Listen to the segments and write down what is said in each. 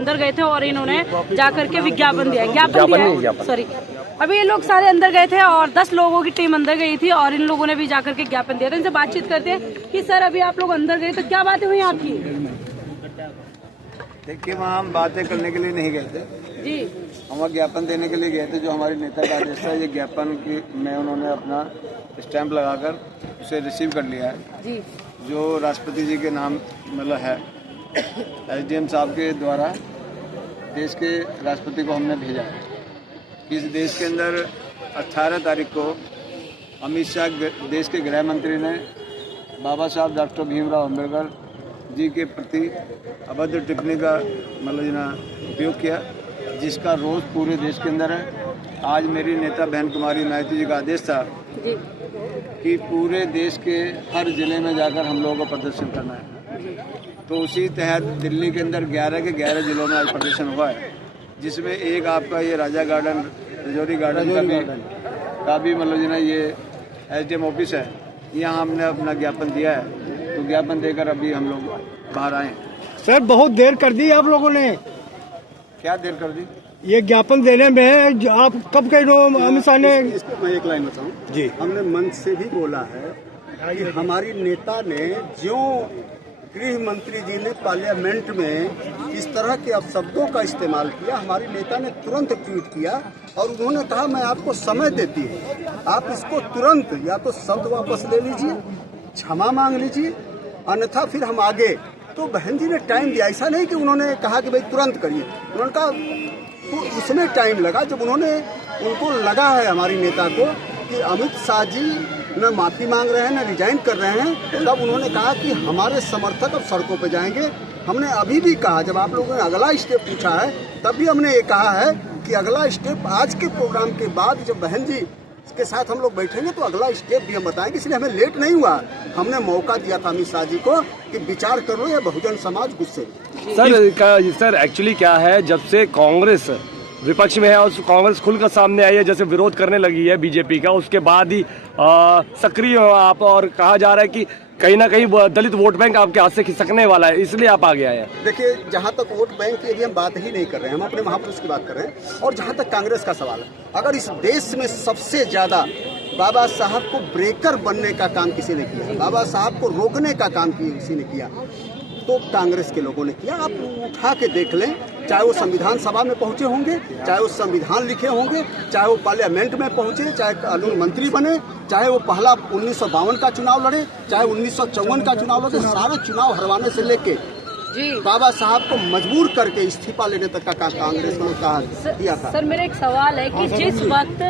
अंदर गए थे और इन्होंने जाकर के विज्ञापन दिया, सॉरी अभी ये लोग सारे अंदर गए थे और 10 लोगों की टीम अंदर गई थी और इन लोगों ने भी जाकर के ज्ञापन दिया था। इनसे बातचीत करते हैं कि सर अभी आप लोग अंदर गए तो क्या बातें हुई आपकी? देखिए, वहाँ हम बातें करने के लिए नहीं गए थे जी, हम ज्ञापन देने के लिए गए थे। जो हमारे नेता का आदेश था, ये ज्ञापन की में उन्होंने अपना स्टैंप लगाकर उसे रिसीव कर लिया है जी, जो राष्ट्रपति जी के नाम मतलब है। SDM साहब के द्वारा देश के राष्ट्रपति को हमने भेजा है। इस देश के अंदर 18 तारीख को अमित शाह देश के गृह मंत्री ने बाबा साहब डॉक्टर भीमराव अम्बेडकर जी के प्रति अभद्र टिप्पणी का मतलब उपयोग किया, जिसका रोज पूरे देश के अंदर है। आज मेरी नेता बहन कुमारी माइती जी का आदेश था जी, कि पूरे देश के हर जिले में जाकर हम लोगों को प्रदर्शन करना है। तो उसी तहत दिल्ली के अंदर 11 के 11 जिलों में आज प्रदर्शन हुआ है, जिसमें एक आपका ये राजा गार्डन, रजौरी गार्डन का भी मतलब ये SDM ऑफिस है। यहाँ हमने अपना ज्ञापन दिया है, तो ज्ञापन देकर अभी हम लोग बाहर आए। सर बहुत देर कर दी आप लोगों ने। क्या देर कर दी? ये ज्ञापन देने में आप कब कह रहे हो? अमित शाह ने इसको मैं एक लाइन बताऊं जी, हमने मंच से भी बोला है कि हमारी नेता ने जो गृह मंत्री जी ने पार्लियामेंट में इस तरह के अपशब्दों का इस्तेमाल किया, हमारी नेता ने तुरंत ट्वीट किया और उन्होंने कहा मैं आपको समय देती हूँ, आप इसको तुरंत या तो शब्द वापस ले लीजिए, क्षमा मांग लीजिए, अन्यथा फिर हम आगे। तो बहन जी ने टाइम दिया, ऐसा नहीं कि उन्होंने कहा कि भाई तुरंत करिए, उन्होंने कहा तो उसमें टाइम लगा। जब उनको लगा है हमारी नेता को कि अमित शाह जी न माफ़ी मांग रहे हैं न रिजाइन कर रहे हैं, तब उन्होंने कहा कि हमारे समर्थक अब सड़कों पे जाएंगे। हमने अभी भी कहा, जब आप लोगों ने अगला स्टेप पूछा है तब भी हमने ये कहा है कि अगला स्टेप आज के प्रोग्राम के बाद जब बहन जी के साथ हम लोग बैठेंगे तो अगला स्टेप भी हम बताएंगे। इसलिए हमें लेट नहीं हुआ, हमने मौका दिया था अमित शाह जी को कि विचार कर लो, या बहुजन समाज गुस्से में। सर एक्चुअली क्या है, जब से कांग्रेस विपक्ष में है और कांग्रेस खुलकर सामने आई है, जैसे विरोध करने लगी है बीजेपी का, उसके बाद ही सक्रिय आप और कहा जा रहा है कि कहीं ना कहीं दलित वोट बैंक आपके हाथ से खिसकने वाला है, इसलिए आप आगे आए हैं। देखिए, जहाँ तक वोट बैंक की अभी हम बात ही नहीं कर रहे हैं, हम अपने महापुरुष की बात कर रहे हैं। और जहाँ तक कांग्रेस का सवाल है, अगर इस देश में सबसे ज्यादा बाबा साहब को ब्रेकर बनने का काम किसी ने किया, बाबा साहब को रोकने का काम किसी ने किया, तो कांग्रेस के लोगों ने किया। आप उठा के देख लें, चाहे वो संविधान सभा में पहुंचे होंगे, चाहे वो संविधान लिखे होंगे, चाहे वो पार्लियामेंट में पहुंचे, चाहे कानून मंत्री बने, चाहे वो पहला 1952 का चुनाव लड़े, चाहे 1954 का चुनाव लड़े, सारे चुनाव हरवाने से लेके जी, बाबा साहब को मजबूर करके इस्तीफा लेने तक का कांग्रेस ने कहा दिया था। सर मेरा एक सवाल है कि जिस वक्त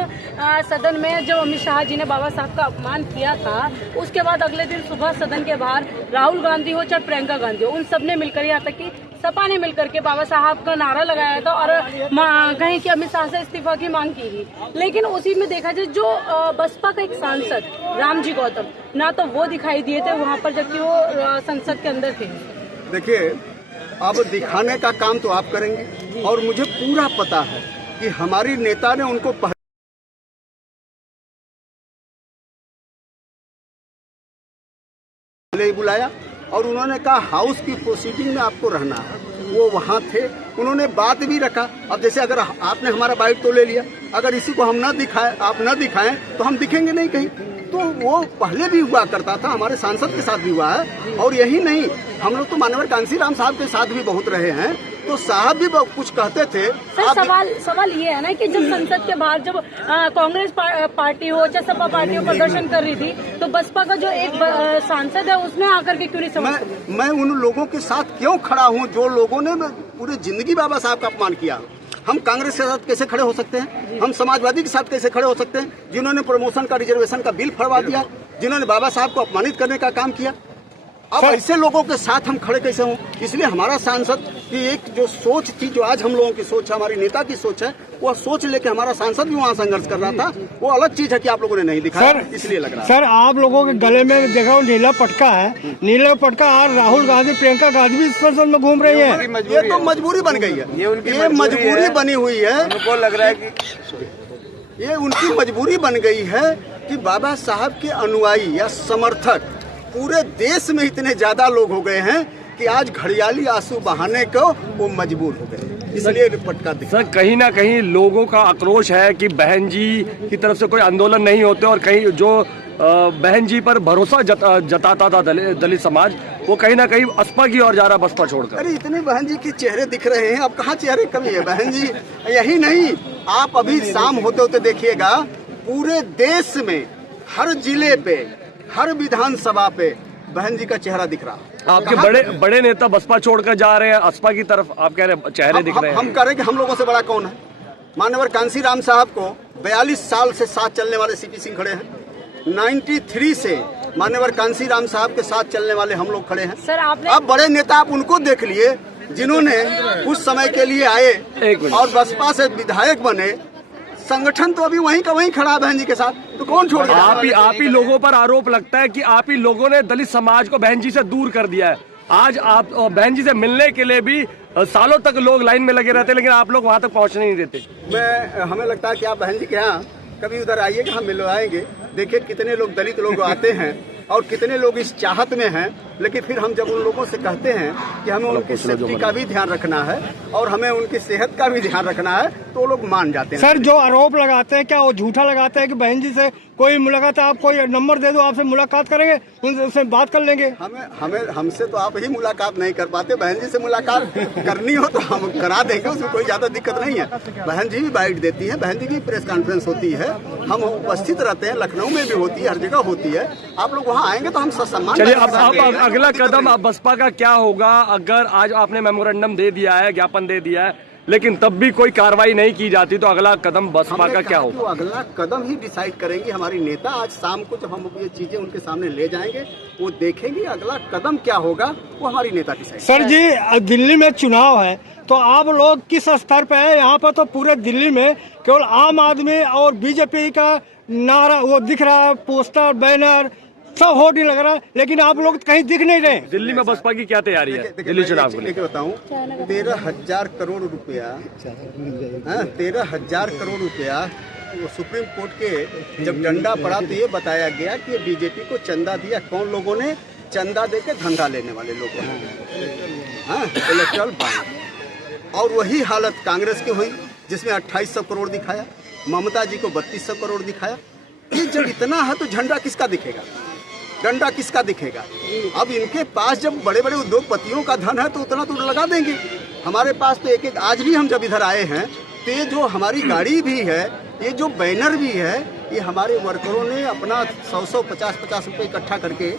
सदन में जो अमित शाह जी ने बाबा साहब का अपमान किया था, उसके बाद अगले दिन सुबह सदन के बाहर राहुल गांधी हो चाहे प्रियंका गांधी हो, उन सब ने मिलकर, यहाँ तक कि सपा ने मिलकर के बाबा साहब का नारा लगाया था और कहीं कि अमित शाह से इस्तीफा की मांग की थी। लेकिन उसी में देखा जाए जो बसपा का एक सांसद रामजी गौतम, ना तो वो दिखाई दिए थे वहाँ पर, जबकि वो संसद के अंदर थे। देखिए, अब दिखाने का काम तो आप करेंगे और मुझे पूरा पता है कि हमारी नेता ने उनको पहले ही बुलाया और उन्होंने कहा हाउस की प्रोसीडिंग में आपको रहना है। वो वहाँ थे, उन्होंने बात भी रखा। अब जैसे अगर आपने हमारा बाइट तो ले लिया, अगर इसी को हम न दिखाएं, आप न दिखाएं तो हम दिखेंगे नहीं कहीं। तो वो पहले भी हुआ करता था, हमारे सांसद के साथ भी हुआ है। और यही नहीं, हम लोग तो माननीय कांसीराम साहब के साथ भी बहुत रहे हैं, तो साहब भी कुछ कहते थे। सर सवाल ये है ना कि जब संसद के बाहर जब कांग्रेस पार्टी हो चाहे सपा पार्टी हो प्रदर्शन कर रही थी, तो बसपा का जो एक सांसद है उसने आकर के क्यों नहीं समझ? मैं उन लोगों के साथ क्यों खड़ा हूँ जो लोगों ने पूरी जिंदगी बाबा साहब का अपमान किया। हम कांग्रेस के साथ कैसे खड़े हो सकते हैं? हम समाजवादी के साथ कैसे खड़े हो सकते हैं, जिन्होंने प्रमोशन का रिजर्वेशन का बिल फड़वा दिया, जिन्होंने बाबा साहब को अपमानित करने का काम किया। अब ऐसे लोगों के साथ हम खड़े कैसे हों? इसलिए हमारा सांसद की एक जो सोच थी, जो आज हम लोगों की सोच है, हमारी नेता की सोच है, वो सोच लेके हमारा सांसद भी वहाँ संघर्ष कर रहा था। वो अलग चीज है कि आप लोगों ने नहीं दिखाया, इसलिए लग रहा है। सर आप लोगों के गले में देखा नीला पटका है, नीला पटका आज राहुल गांधी प्रियंका गांधी भी इस पर में घूम रही है। ये तो मजबूरी बन गई है, ये मजबूरी बनी हुई है। उनको लग रहा है कि ये उनकी मजबूरी बन गई है कि बाबा साहब के अनुयायी या समर्थक पूरे देश में इतने ज्यादा लोग हो गए हैं कि आज घड़ियाली आंसू बहाने को वो मजबूर हो गए, इसलिए पटका दिखा। सर कहीं ना कहीं लोगों का आक्रोश है कि बहन जी की तरफ से कोई आंदोलन नहीं होते और कहीं जो बहन जी पर भरोसा जताता था दलित समाज, वो कहीं ना कहीं बसपा की ओर जा रहा, बसपा छोड़कर। अरे इतने बहन जी के चेहरे दिख रहे हैं, अब कहाँ चेहरे कमी है बहन जी? यही नहीं, आप अभी शाम होते होते देखिएगा पूरे देश में हर जिले पे, हर विधानसभा पे बहन जी का चेहरा दिख रहा। आपके बड़े नेता बसपा छोड़कर जा रहे हैं बसपा की तरफ, आप कह रहे हैं चेहरे दिख रहे हैं। हम कह रहे हैं कि हम लोगों से बड़ा कौन है? माननीय कांसी राम साहब को 42 साल से साथ चलने वाले सीपी सिंह खड़े हैं, 93 से माननीय कांसी राम साहब के साथ चलने वाले हम लोग खड़े हैं। सर आपने अब बड़े नेता आप उनको देख लिए जिन्होंने कुछ समय के लिए आए और बसपा से विधायक बने, संगठन तो अभी वहीं का वहीं खड़ा है बहन जी के साथ, तो कौन छोड़ेगा? आप ही लोगों पर आरोप लगता है कि आप ही लोगों ने दलित समाज को बहन जी से दूर कर दिया है। आज आप बहन जी से मिलने के लिए भी सालों तक लोग लाइन में लगे रहते हैं, लेकिन आप लोग वहां तक पहुंचने नहीं देते। हमें लगता है कि आप बहन जी के यहाँ कभी उधर आइएगा, हम मिलवाएंगे। देखिए कितने लोग दलित लोग आते हैं और कितने लोग इस चाहत में हैं, लेकिन फिर हम जब उन लोगों से कहते हैं कि हमें उनकी सेफ्टी का भी ध्यान रखना है और हमें उनकी सेहत का भी ध्यान रखना है, तो वो लोग मान जाते हैं। सर जो आरोप लगाते हैं, क्या वो झूठा लगाते हैं कि बहन जी से कोई मुलाकात, आप कोई नंबर दे दो, आपसे मुलाकात करेंगे, उनसे बात कर लेंगे? हमसे तो आप ही मुलाकात नहीं कर पाते, बहन जी से मुलाकात करनी हो तो हम करा देंगे, उसमें कोई ज्यादा दिक्कत नहीं है। बहन जी भी बाइट देती है, बहन जी की प्रेस कॉन्फ्रेंस होती है, हम उपस्थित रहते हैं, लखनऊ में भी होती है, हर जगह होती है। आप लोग वहाँ आएंगे तो हम सम्मान। चलिए अब अगला कदम अब बसपा का क्या होगा? अगर आज आपने मेमोरेंडम दे दिया है, ज्ञापन दे दिया है, लेकिन तब भी कोई कार्रवाई नहीं की जाती, तो अगला कदम बसपा का क्या होगा? तो अगला कदम ही डिसाइड करेंगे हमारी नेता। आज शाम को जब हम ये चीजें उनके सामने ले जाएंगे, वो देखेंगे अगला कदम क्या होगा, वो हमारी नेता डिसाइड। सर जी दिल्ली में चुनाव है, तो आप लोग किस स्तर पे है? यहाँ पर तो पूरे दिल्ली में केवल आम आदमी और बीजेपी का नारा वो दिख रहा है, पोस्टर बैनर सब होर्डिंग लग रहा है, लेकिन आप लोग कहीं दिख नहीं रहे। दिल्ली में बसपा की क्या तैयारी है दिल्ली चुनाव को लेकर? बताऊं, 13,000 करोड़ रुपया 13,000 करोड़ रुपया सुप्रीम कोर्ट के जब डंडा पड़ा तो ये बताया गया कि बीजेपी को चंदा दिया। कौन लोगों ने? चंदा देके धंधा लेने वाले लोगों ने, इलेक्ट्रल बॉन्ड। और वही हालत कांग्रेस की हुई, जिसमें 2800 करोड़ दिखाया, ममता जी को 3200 करोड़ दिखाया। ये जब इतना है तो झंडा किसका दिखेगा, डंडा किसका दिखेगा? अब इनके पास जब बड़े बड़े उद्योगपतियों का धन है तो उतना तो लगा देंगे। हमारे पास तो एक आज भी हम जब इधर आए हैं तो ये जो हमारी गाड़ी भी है, ये जो बैनर भी है, ये हमारे वर्करों ने अपना 100 50 रुपये इकट्ठा करके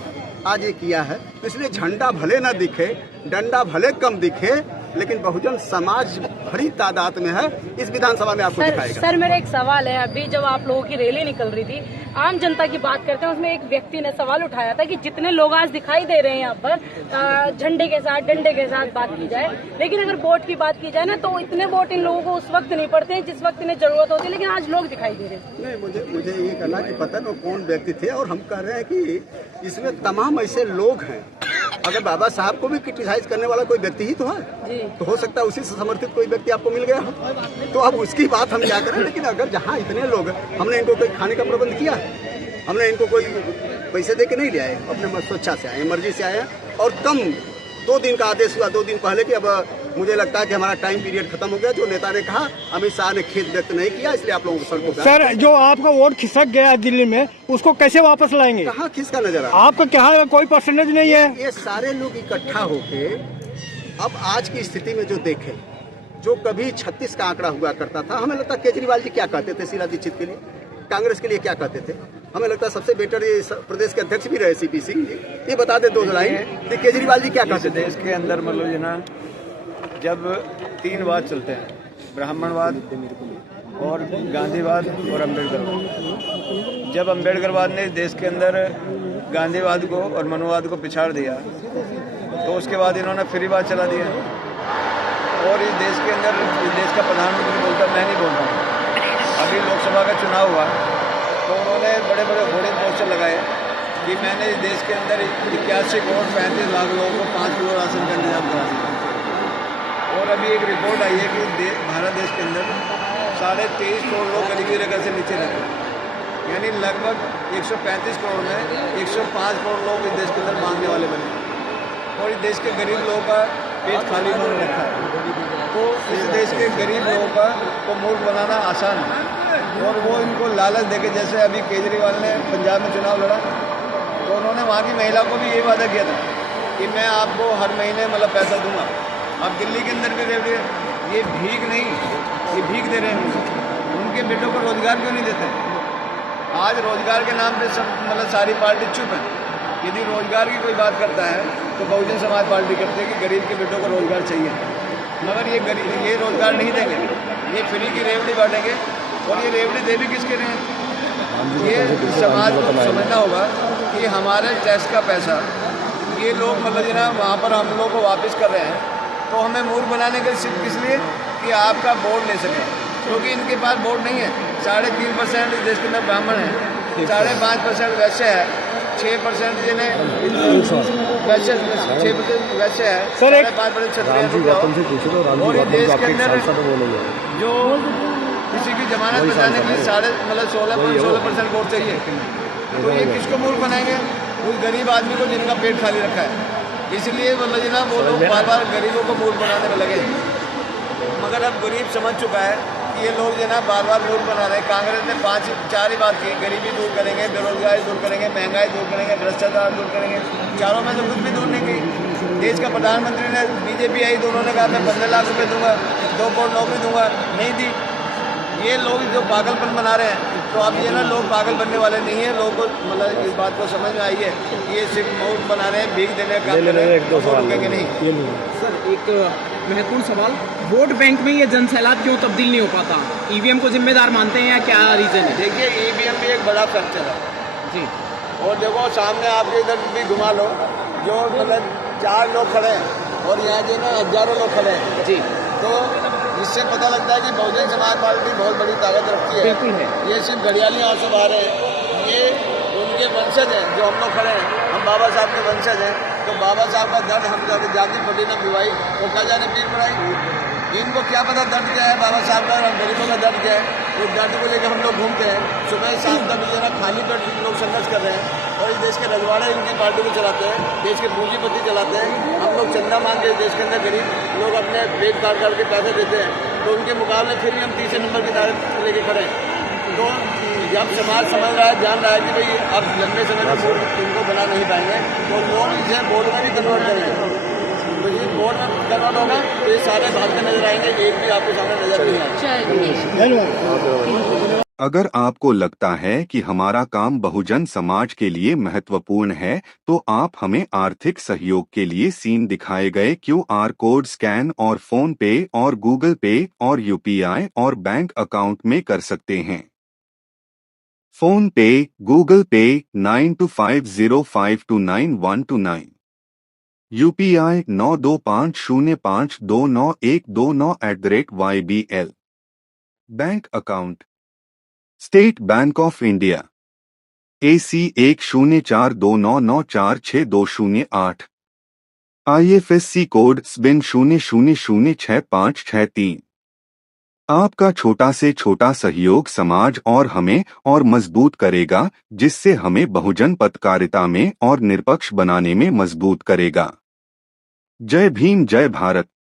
आज ये किया है। तो इसलिए झंडा भले ना दिखे, डंडा भले कम दिखे, लेकिन बहुजन समाज बड़ी तादाद में है इस विधानसभा में, आपको दिखाएगा। सर मेरा एक सवाल है, अभी जब आप लोगों की रैली निकल रही थी, आम जनता की बात करते हैं, उसमें एक व्यक्ति ने सवाल उठाया था कि जितने लोग आज दिखाई दे रहे हैं यहाँ पर झंडे के साथ, डंडे के साथ बात की जाए, लेकिन अगर वोट की बात की जाए ना, तो इतने वोट इन लोगों को उस वक्त नहीं पड़ते हैं जिस वक्त इन्हें जरूरत होती है, लेकिन आज लोग दिखाई दे रहे हैं। नहीं, मुझे ये कहना कि पता नहीं कौन व्यक्ति थे, और हम कह रहे हैं कि इसमें तमाम ऐसे लोग हैं। अगर बाबा साहब को भी क्रिटिसाइज करने वाला कोई व्यक्ति ही तो है, तो हो सकता है उसी से समर्थित कोई व्यक्ति आपको मिल गया हो, तो अब उसकी बात हम क्या करें। लेकिन अगर जहाँ इतने लोग, हमने इनको कोई खाने का प्रबंध किया, हमने इनको कोई पैसे दे के नहीं ले आए, अपने स्वेच्छा से आए, मर्जी से आए। और कम 2 दिन का आदेश हुआ, 2 दिन पहले कि अब मुझे लगता है कि हमारा टाइम पीरियड खत्म हो गया। जो नेता ने कहा, अमित शाह ने खेद व्यक्त नहीं किया, इसलिए आप लोगों को सड़कों पर। सर जो आपका वोट खिसक गया दिल्ली में, उसको कैसे वापस लाएंगे? कहाँ खिसका नजर आ? आपका क्या कोई परसेंटेज नहीं है? ये सारे लोग इकट्ठा होके अब आज की स्थिति में जो देखें, जो कभी 36 का आंकड़ा हुआ करता था, हमें लगता है केजरीवाल जी क्या कहते थे शीला दीक्षित के लिए, कांग्रेस के लिए क्या कहते थे, हमें लगता है सबसे बेटर ये प्रदेश के अध्यक्ष भी रहे सीपी सिंह जी, ये बता दे 2 लाइन कि केजरीवाल जी क्या कहते थे। देश के अंदर मतलब ना, जब 3 वाद चलते हैं, ब्राह्मणवाद और गांधीवाद और अम्बेडकरवाद। जब अम्बेडकरवाद ने देश के अंदर गांधीवाद को और मनुवाद को पिछाड़ दिया, तो उसके बाद इन्होंने फ्रीवाद चला दिया। और इस देश के अंदर इस देश का प्रधानमंत्री बोलता, मैं नहीं बोल रहा हूँ। अभी लोकसभा का चुनाव हुआ तो उन्होंने बड़े बड़े होर्डिंग पोस्टर लगाए कि मैंने इस देश के अंदर 81 करोड़ 35 लाख लोगों को 5 किलो राशन का इंतजाम करा दिया। और अभी एक रिपोर्ट आई है कि भारत देश के अंदर 23.5 करोड़ लोग गरीबी रेखा से नीचे रहते हैं, यानी लगभग 135 करोड़ में 105 करोड़ लोग इस देश के अंदर मांगने वाले बने। और इस देश के गरीब लोगों का पेट खाली उन्होंने रखा है। तो इस देश के गरीब लोगों का को मूर्ख बनाना आसान है और वो इनको लालच देके, जैसे अभी केजरीवाल ने पंजाब में चुनाव लड़ा तो उन्होंने वहाँ की महिला को भी यही वादा किया था कि मैं आपको हर महीने मतलब पैसा दूंगा। अब दिल्ली के अंदर भी देखिए, ये भीख नहीं, ये भीख दे रहे हैं। उनके बेटों को रोजगार क्यों नहीं देते? आज रोजगार के नाम पे सब मतलब सारी पार्टी चुप है। यदि रोजगार की कोई बात करता है तो बहुजन समाज पार्टी करती है कि गरीब के बेटों को रोजगार चाहिए, मगर ये रोजगार नहीं देंगे, ये फ्री की रेवड़ी बांटेंगे। और ये रेवड़ी दे भी किसके रहे हैं? ये समाज को समझना होगा कि हमारे टैक्स का पैसा ये लोग मतलब जो ना वहाँ पर हम लोग को वापस कर रहे हैं, तो हमें मूर्ख बनाने के सिर्फ किस लिए कि आपका वोट ले सकें, क्योंकि इनके पास वोट नहीं है। 3.5% इस देश के अंदर ब्राह्मण है, 5.5% वैसे है, 6% जिन्हें वैसे 6% वैसे है, सर, एक 5% क्षत्रिय लोग। और इस देश के अंदर जो किसी की जमानत बचाने के लिए 16% वोट चाहिए, तो ये किसको मूर्ख बनाएंगे? उस गरीब आदमी को जिनका पेट खाली रखा है। इसलिए मतलब ना वो लोग बार बार गरीबों को मूर्ख बनाने में लगे, मगर अब गरीब समझ चुका है कि ये लोग जो ना बार बार मूर्ख बना रहे हैं। कांग्रेस ने 4 ही बात की, गरीबी दूर करेंगे, बेरोजगारी दूर करेंगे, महंगाई दूर करेंगे, भ्रष्टाचार दूर करेंगे। चारों में तो कुछ भी दूर नहीं की। देश का प्रधानमंत्री ने, बीजेपी आई तो उन्होंने कहा मैं 15 लाख रुपये दूंगा, 2 करोड़ नौकरी दूंगा, नहीं दी। ये लोग जो पागलपन बना रहे हैं, तो अब ये ना लोग पागल बनने वाले नहीं है। लोगों को मतलब इस बात को समझ में आई है कि ये सिर्फ मूर्ख बना रहे हैं, भीख देने का काम कर रहे हैं, वो रुकेंगे नहीं। सर, एक महत्वपूर्ण सवाल, वोट बैंक में ये जनसैलाब क्यों तब्दील नहीं हो पाता? ईवीएम को जिम्मेदार मानते हैं या क्या रीजन है? देखिए, ईवीएम भी एक बड़ा फैक्टर है जी। और देखो सामने आपके इधर भी घुमा लो, जो मतलब 4 लोग खड़े हैं और यहाँ जो ना हजारों लोग खड़े हैं जी, तो इससे पता लगता है कि बहुजन समाज पार्टी बहुत बड़ी ताकत रखती है। बिल्कुल है। ये सिर्फ घड़ियाली आंसू बहा रहे हैं, ये उनके वंशज हैं जो हम लोग खड़े हैं, हम बाबा साहब के वंशज हैं। तो बाबा साहब का दर्द हम जाति पटी न पिवाई तो क्या जाने पीर पड़ाई। इनको क्या पता दर्द क्या है बाबा साहब का, और गरीबों का दर्द क्या है। उस दर्द को लेकर हम लोग घूमते हैं, सुबह 7 बजे ना खाली पेट लोग संघर्ष कर रहे हैं और इस देश के रजवाड़े इनकी पार्टी को चलाते हैं, देश के पूंजीपति चलाते हैं। हम लोग चंदा मांग के देश के अंदर गरीब लोग अपने पेट काट करके पैसे देते हैं, तो उनके मुकाबले फिर भी हम तीसरे नंबर की तारीफ लेके खड़े हैं। तो जब समाज समझ रहा है, जान रहा है कि भाई अब लंबे समय में वोट इनको बना नहीं पाएंगे, तो लोग इसे वोट में भी कन्वर्ट करेंगे। तो ये वोट में कन्वर्ट होगा तो ये सारे भागते नजर आएंगे, एक भी आपको सामने नजर नहीं आएगा। अगर आपको लगता है कि हमारा काम बहुजन समाज के लिए महत्वपूर्ण है, तो आप हमें आर्थिक सहयोग के लिए सीन दिखाए गए QR कोड स्कैन और फोन पे और गूगल पे और UPI और बैंक अकाउंट में कर सकते हैं। फोन पे, गूगल पे 9250529129, UPI 9250529129@YBL। Bank account state bank of India AC 1042994628, IFSC code SBIN 00066563। आपका छोटा से छोटा सहयोग समाज और हमें और मजबूत करेगा, जिससे हमें बहुजन पत्रकारिता में और निष्पक्ष बनाने में मजबूत करेगा। जय भीम, जय भारत।